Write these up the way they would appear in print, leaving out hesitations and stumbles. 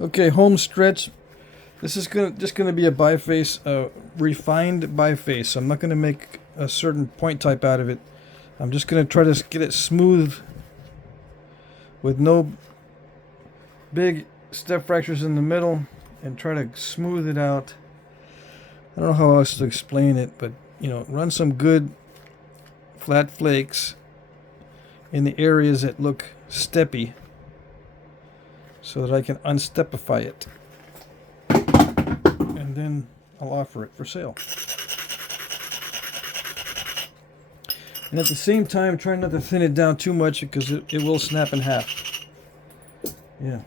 Okay, home stretch. This is just gonna be a biface, refined biface. So I'm not gonna make a certain point type out of it. I'm just gonna try to get it smooth with no big step fractures in the middle, and try to smooth it out. I don't know how else to explain it, but you know, run some good flat flakes in the areas that look steppy, so that I can unstepify it, and then I'll offer it for sale. And at the same time, try not to thin it down too much because it will snap in half. Yeah.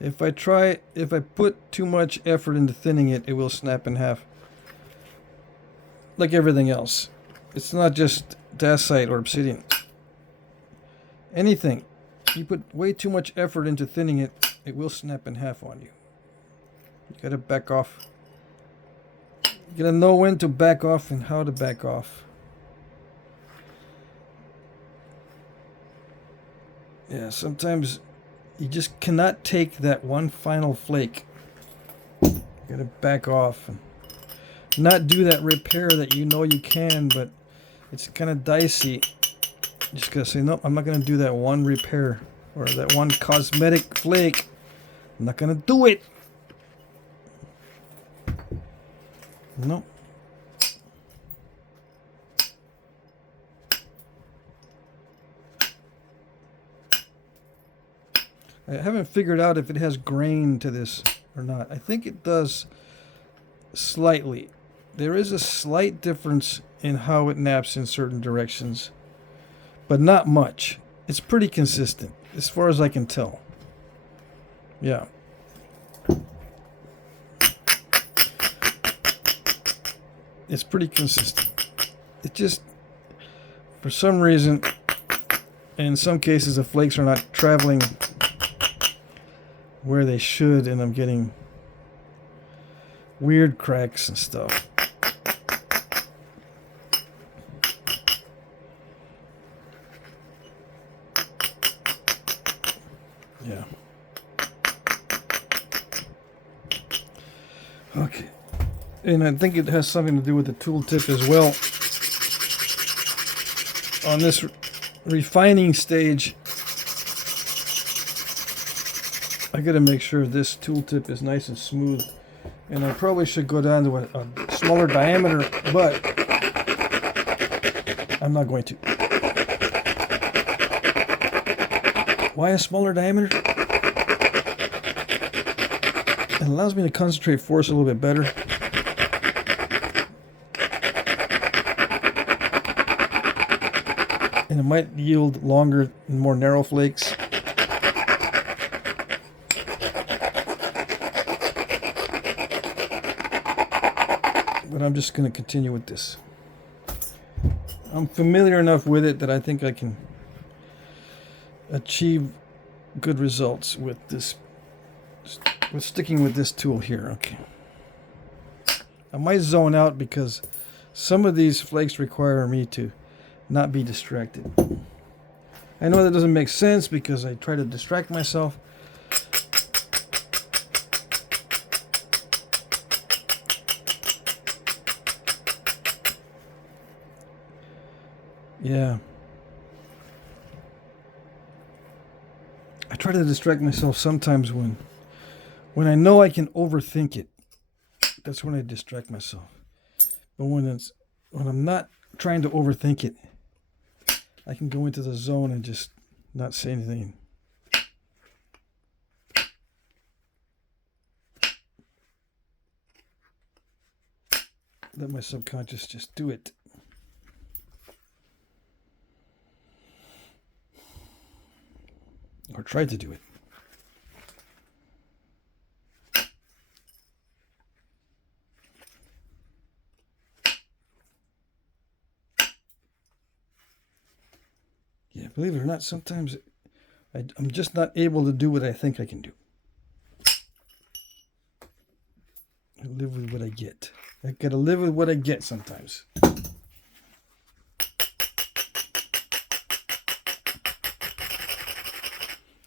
If I put too much effort into thinning it, it will snap in half. Like everything else. It's not just Dacite or Obsidian. Anything. You put way too much effort into thinning it, it will snap in half on you. You gotta back off. You gotta know when to back off and how to back off. Yeah, sometimes you just cannot take that one final flake. You gotta back off and not do that repair that you know you can, but it's kind of dicey. You just gotta say, no, I'm not gonna do that one repair or that one cosmetic flake. I'm not gonna do it. No. I haven't figured out if it has grain to this or not. I think it does slightly. There is a slight difference in how it naps in certain directions, but not much. It's pretty consistent as far as I can tell. Yeah. It's pretty consistent. It just, for some reason, in some cases the flakes are not traveling where they should, and I'm getting weird cracks and stuff. Yeah. Okay. And I think it has something to do with the tooltip as well. On this refining stage, I gotta make sure this tooltip is nice and smooth. And I probably should go down to a smaller diameter, but I'm not going to. Why a smaller diameter? It allows me to concentrate force a little bit better. And it might yield longer and more narrow flakes. But I'm just going to continue with this. I'm familiar enough with it that I think I can achieve good results with this, with sticking with this tool here. Okay. I might zone out because some of these flakes require me to not be distracted. I know that doesn't make sense because I try to distract myself. Yeah. I try to distract myself sometimes when I know I can overthink it. That's when I distract myself. But when I'm not trying to overthink it, I can go into the zone and just not say anything. Let my subconscious just do it. Or try to do it. Yeah, believe it or not, sometimes I'm just not able to do what I think I can do. I live with what I get. I gotta live with what I get sometimes.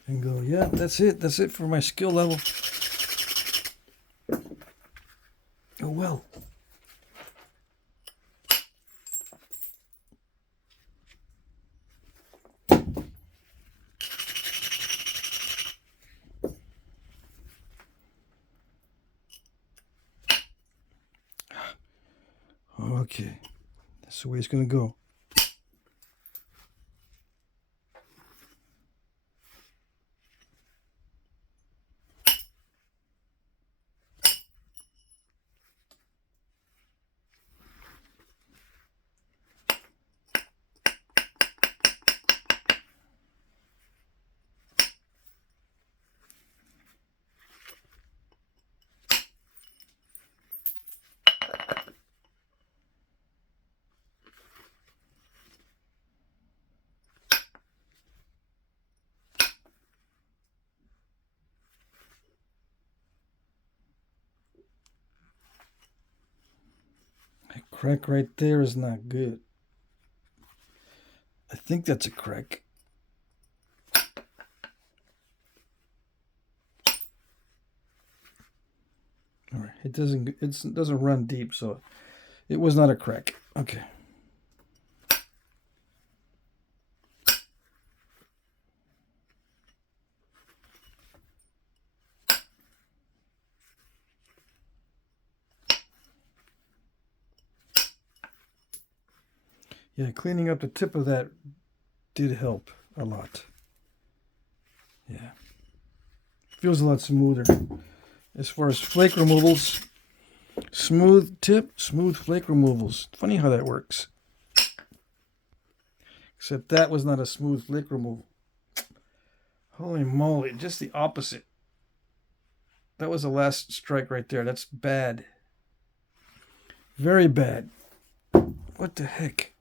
and go, yeah, that's it. That's it for my skill level. Oh, well. Okay, that's the way it's going to go. That crack right there is not good. I think that's a crack. All right, it doesn't run deep, so it was not a crack. Okay. Yeah, cleaning up the tip of that did help a lot. Yeah. Feels a lot smoother. As far as flake removals, smooth tip, smooth flake removals. Funny how that works. Except that was not a smooth flake removal. Holy moly, just the opposite. That was the last strike right there. That's bad. Very bad. What the heck?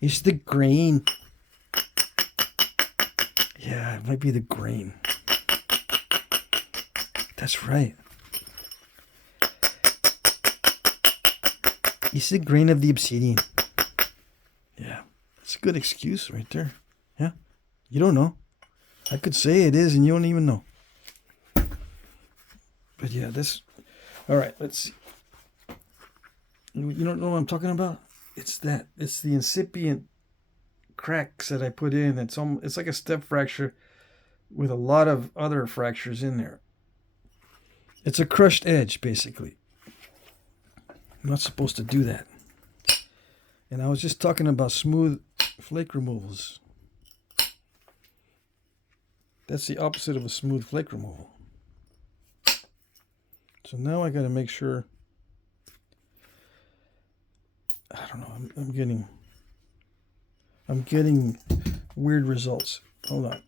It's the grain. Yeah, it might be the grain. That's right. It's the grain of the obsidian. Yeah, it's a good excuse right there. Yeah, you don't know. I could say it is and you don't even know. But yeah, this... All right, let's see. You don't know what I'm talking about? It's that. It's the incipient cracks that I put in. It's like a step fracture with a lot of other fractures in there. It's a crushed edge, basically. I'm not supposed to do that. And I was just talking about smooth flake removals. That's the opposite of a smooth flake removal. So now I got to make sure. I don't know. I'm getting weird results. Hold on.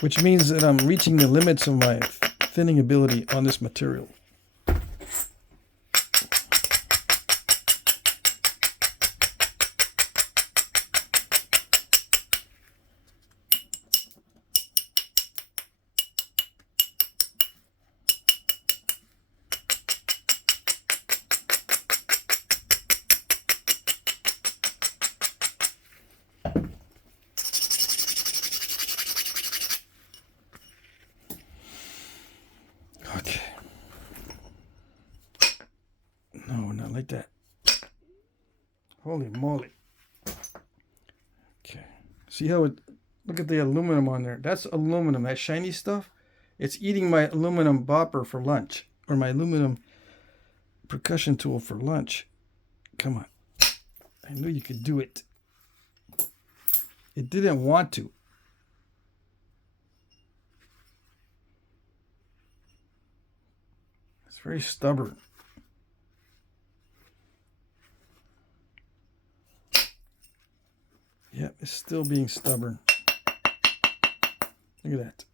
Which means that I'm reaching the limits of my thinning ability on this material. Like that. Holy moly. Okay. See how it... Look at the aluminum on there. That's aluminum. That shiny stuff. It's eating my aluminum bopper for lunch. Or my aluminum percussion tool for lunch. Come on. I knew you could do it. It didn't want to. It's very stubborn. Yeah, it's still being stubborn. Look at that.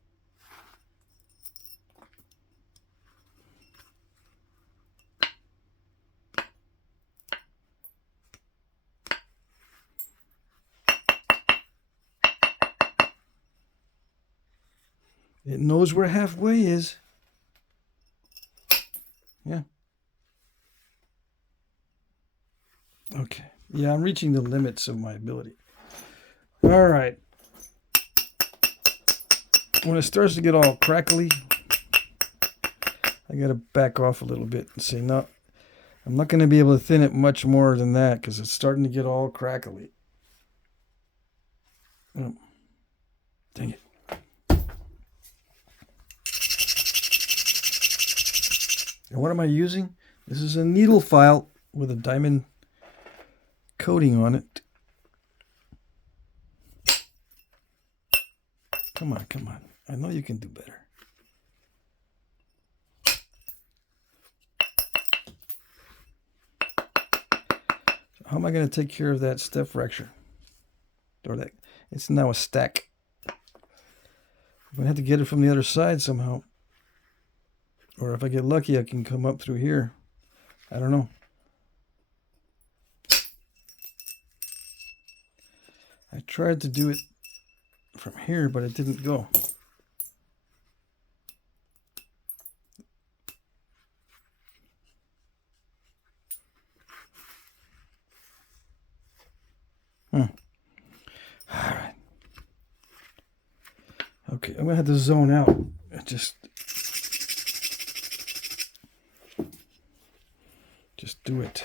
It knows where halfway is. Yeah. Okay. Yeah, I'm reaching the limits of my ability. All All right. When it starts to get all crackly, I got to back off a little bit and say, no, I'm not going to be able to thin it much more than that because it's starting to get all crackly. Oh, dang it. And what am I using? This is a needle file with a diamond coating on it. Come on, come on. I know you can do better. So how am I going to take care of that step fracture? Or that it's now a stack. I'm going to have to get it from the other side somehow. Or if I get lucky, I can come up through here. I don't know. I tried to do it from here, but it didn't go. All right. Okay, I'm going to have to zone out. Just do it.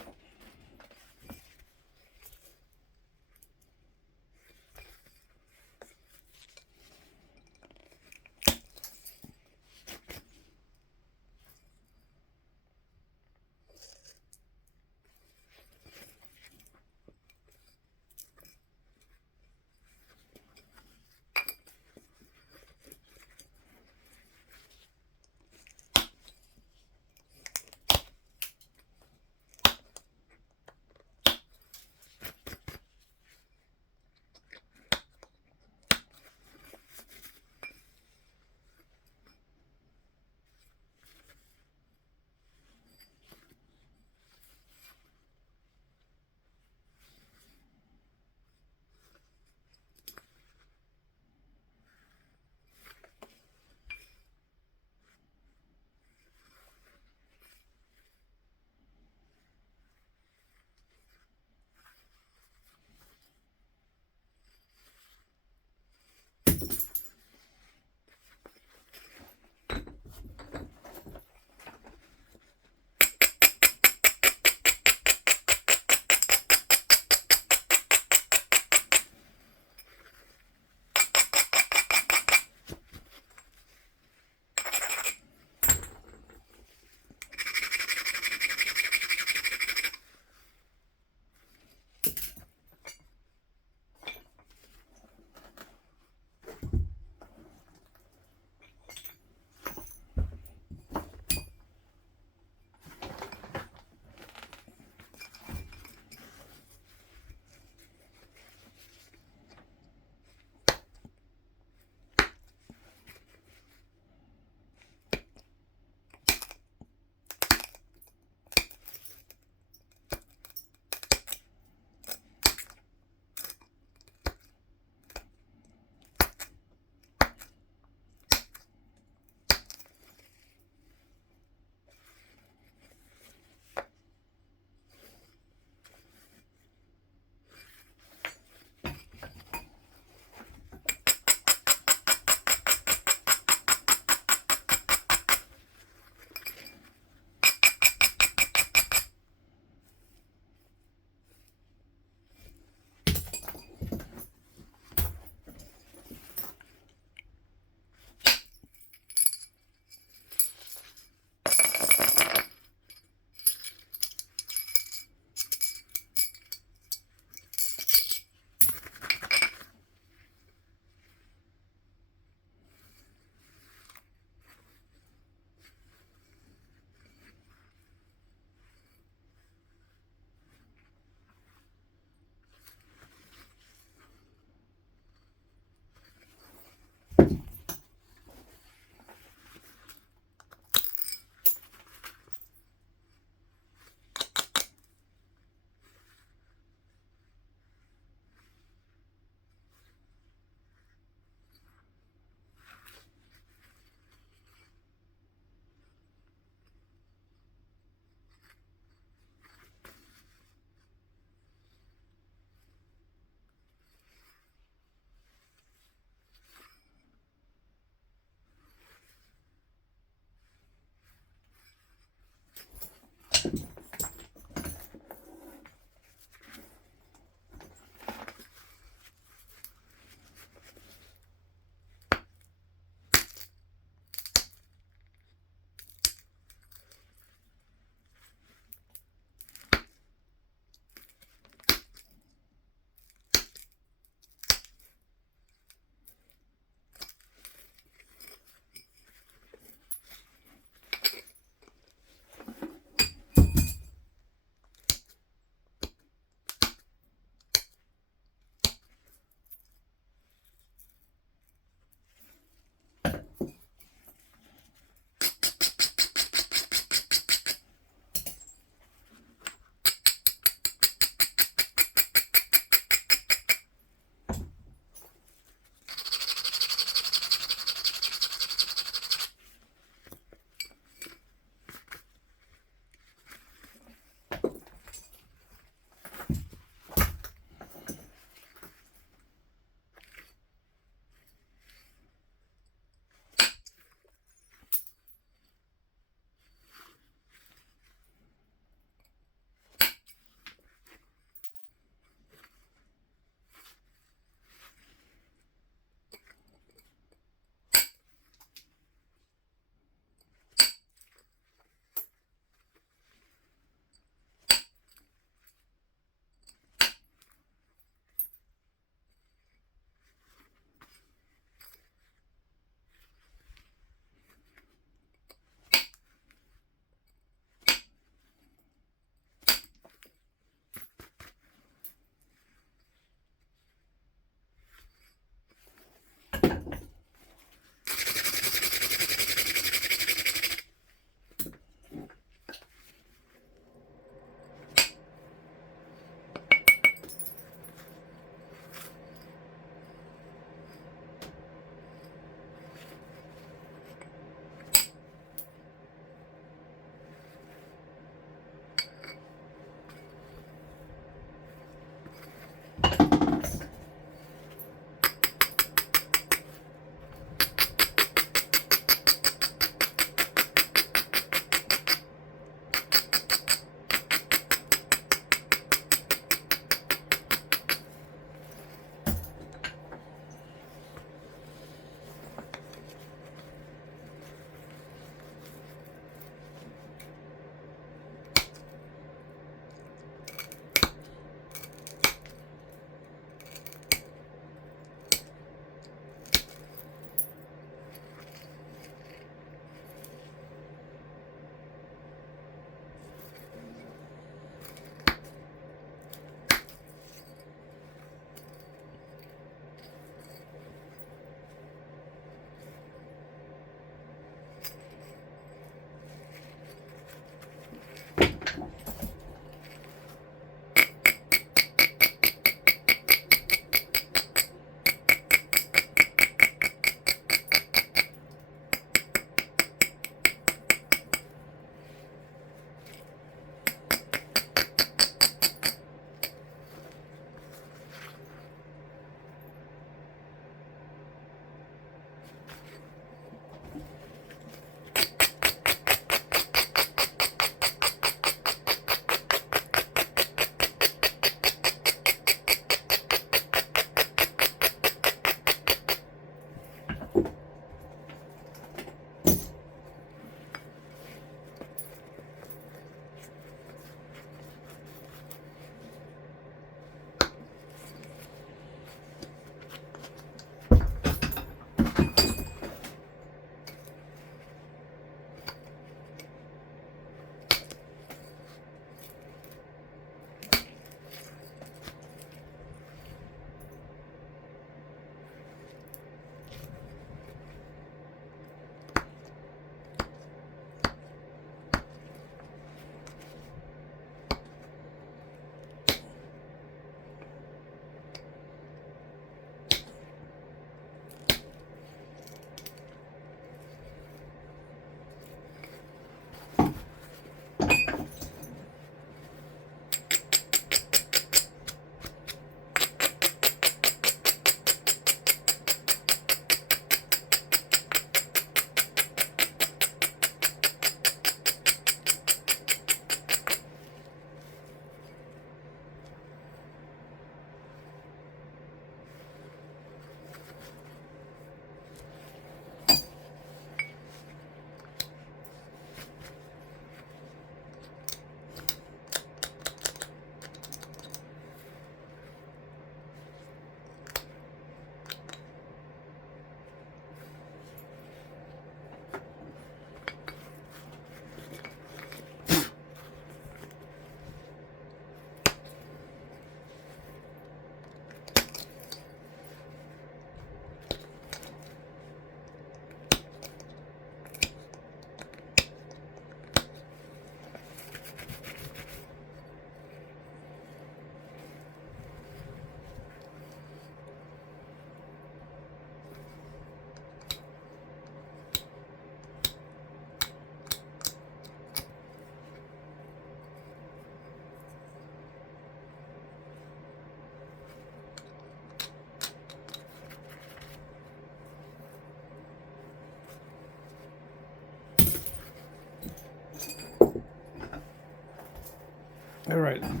Alright,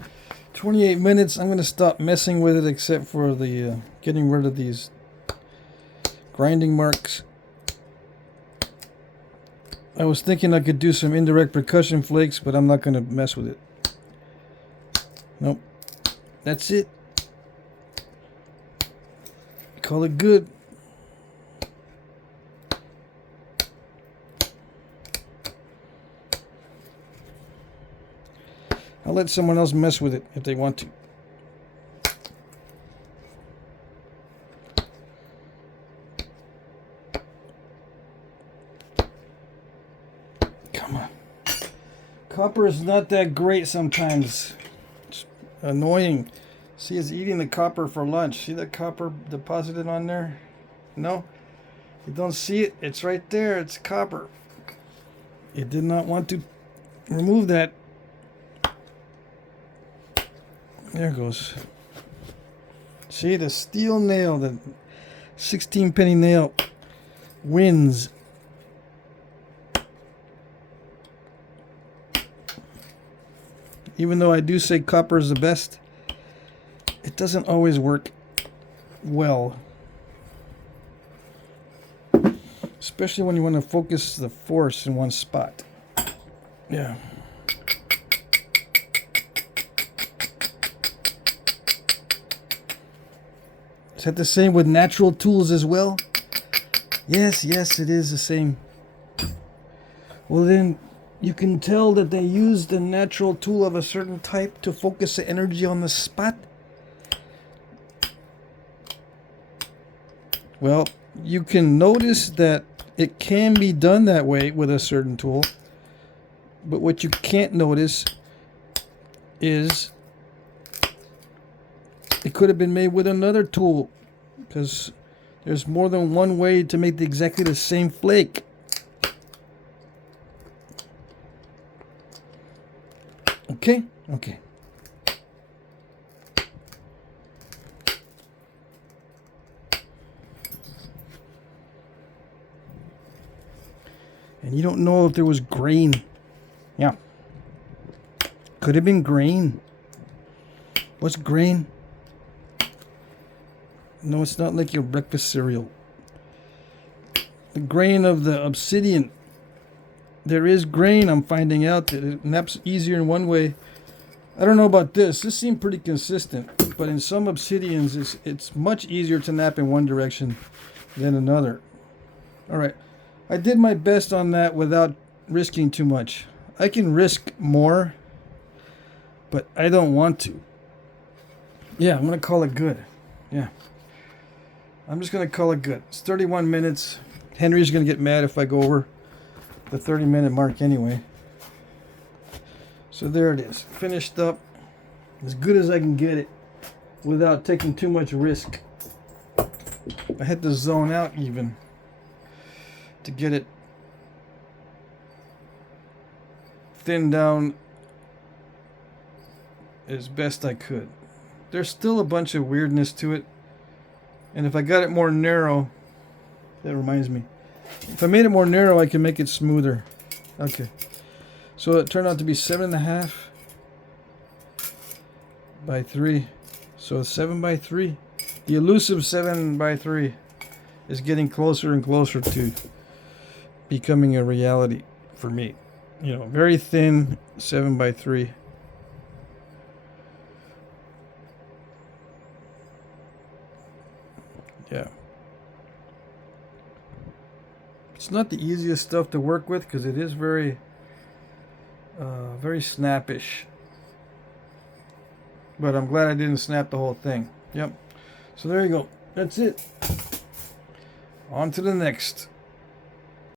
28 minutes. I'm going to stop messing with it except for the getting rid of these grinding marks. I was thinking I could do some indirect percussion flakes, but I'm not going to mess with it. Nope. That's it. Call it good. I'll let someone else mess with it if they want to. Come on. Copper is not that great sometimes. It's annoying. See, it's eating the copper for lunch. See that copper deposited on there? No? You don't see it? It's right there. It's copper. It did not want to remove that. There it goes. See, the steel nail, the 16 penny nail wins. Even though I do say copper is the best, it doesn't always work well. Especially when you want to focus the force in one spot. Yeah. Is that the same with natural tools as well? Yes, it is the same. Well then, you can tell that they used a natural tool of a certain type to focus the energy on the spot. Well, you can notice that it can be done that way with a certain tool. But what you can't notice is it could have been made with another tool, because there's more than one way to make exactly the same flake. Okay? Okay. And you don't know if there was grain. Yeah. Could have been grain. What's grain? No, it's not like your breakfast cereal. The grain of the obsidian. There is grain. I'm finding out that it naps easier in one way. I don't know about this. This seemed pretty consistent. But in some obsidians, it's much easier to nap in one direction than another. Alright. I did my best on that without risking too much. I can risk more, but I don't want to. Yeah, I'm going to call it good. Yeah. I'm just going to call it good. It's 31 minutes. Henry's going to get mad if I go over the 30-minute mark anyway. So there it is. Finished up as good as I can get it without taking too much risk. I had to zone out even to get it thinned down as best I could. There's still a bunch of weirdness to it. And if I got it more narrow, that reminds me. If I made it more narrow, I can make it smoother. Okay. So it turned out to be 7.5 by 3. So 7 by 3. The elusive 7 by 3 is getting closer and closer to becoming a reality for me. You know, very thin 7 by 3. Yeah. It's not the easiest stuff to work with because it is very snappish. But I'm glad I didn't snap the whole thing. Yep. So there you go. That's it. On to the next.